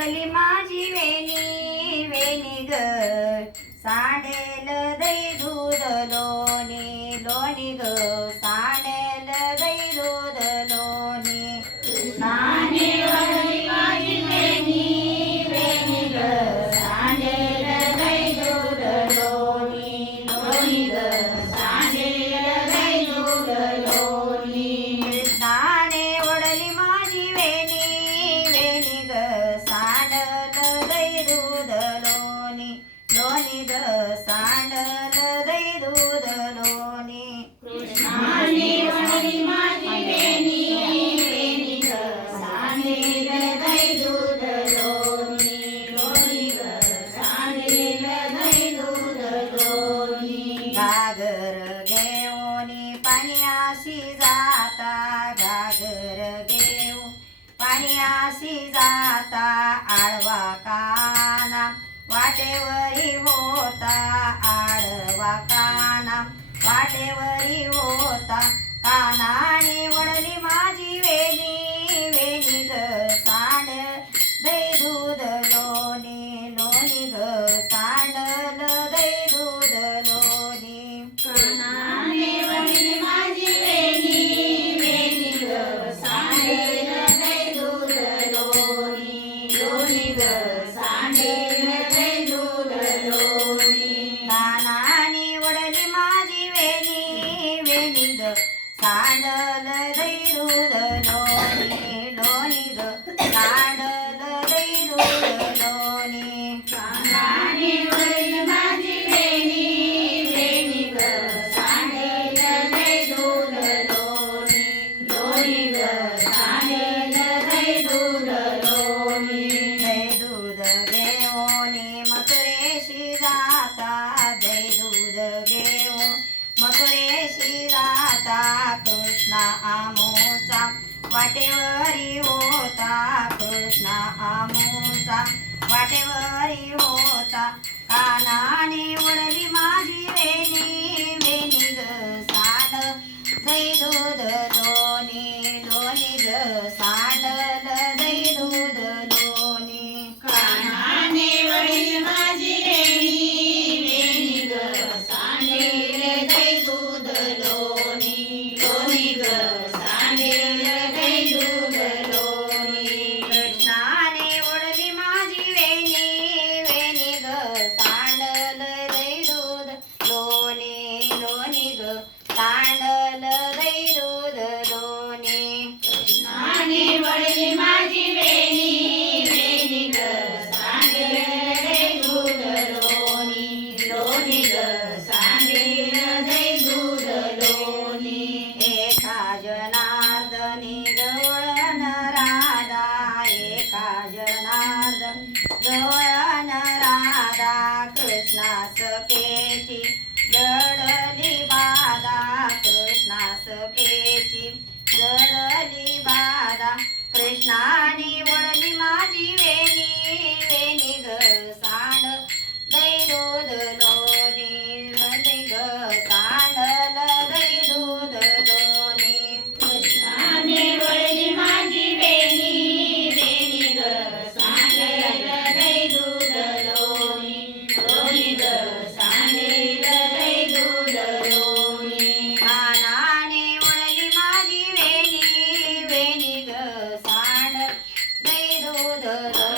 गली माझी वेणी वेणी ग. सांडेल दै दूध लोणी लोणी ग. सांडेल दै ग सांडल दै दूध लोणी कृष्णाने वडली माझी वेणी वेणी ग सांडेल दै दूध लोणी लोणी ग सांडेल दै दूध लोणी घागर घेऊनी पाण्याशी जाता घागर घेऊ पाण्याशी जाता काना वाटेवरी होता. कानाने वडली माझी वेणी. वेणी ग सांड. दै दूध लोणी. लोणी ग सांडल दै दूध लोणी. कानाने वडली माझी वेणी. वेणी ग सांडेल दै दूध लोणी. लोणी ग सांडेल ग सांडल दै दूध लोणी लोणी ग आमोचा. वाटेवरी होता कृष्णा आमोचा. वाटेवरी होता. कानाने वडली मा दै दूध लोणी. कृष्णाने माझी वेणी वेणी ग सांडेल दै दूध लोणी. लोणी ग सांडेल दै दूध लोणी. एका जनार्दनी गवळण राधा एका जनार्दन गवळण राधा. कृष्णा सखेची सखेची जडली बाधा. कृष्णाने वडली माझी वेणी. वेणी ग सांड. दै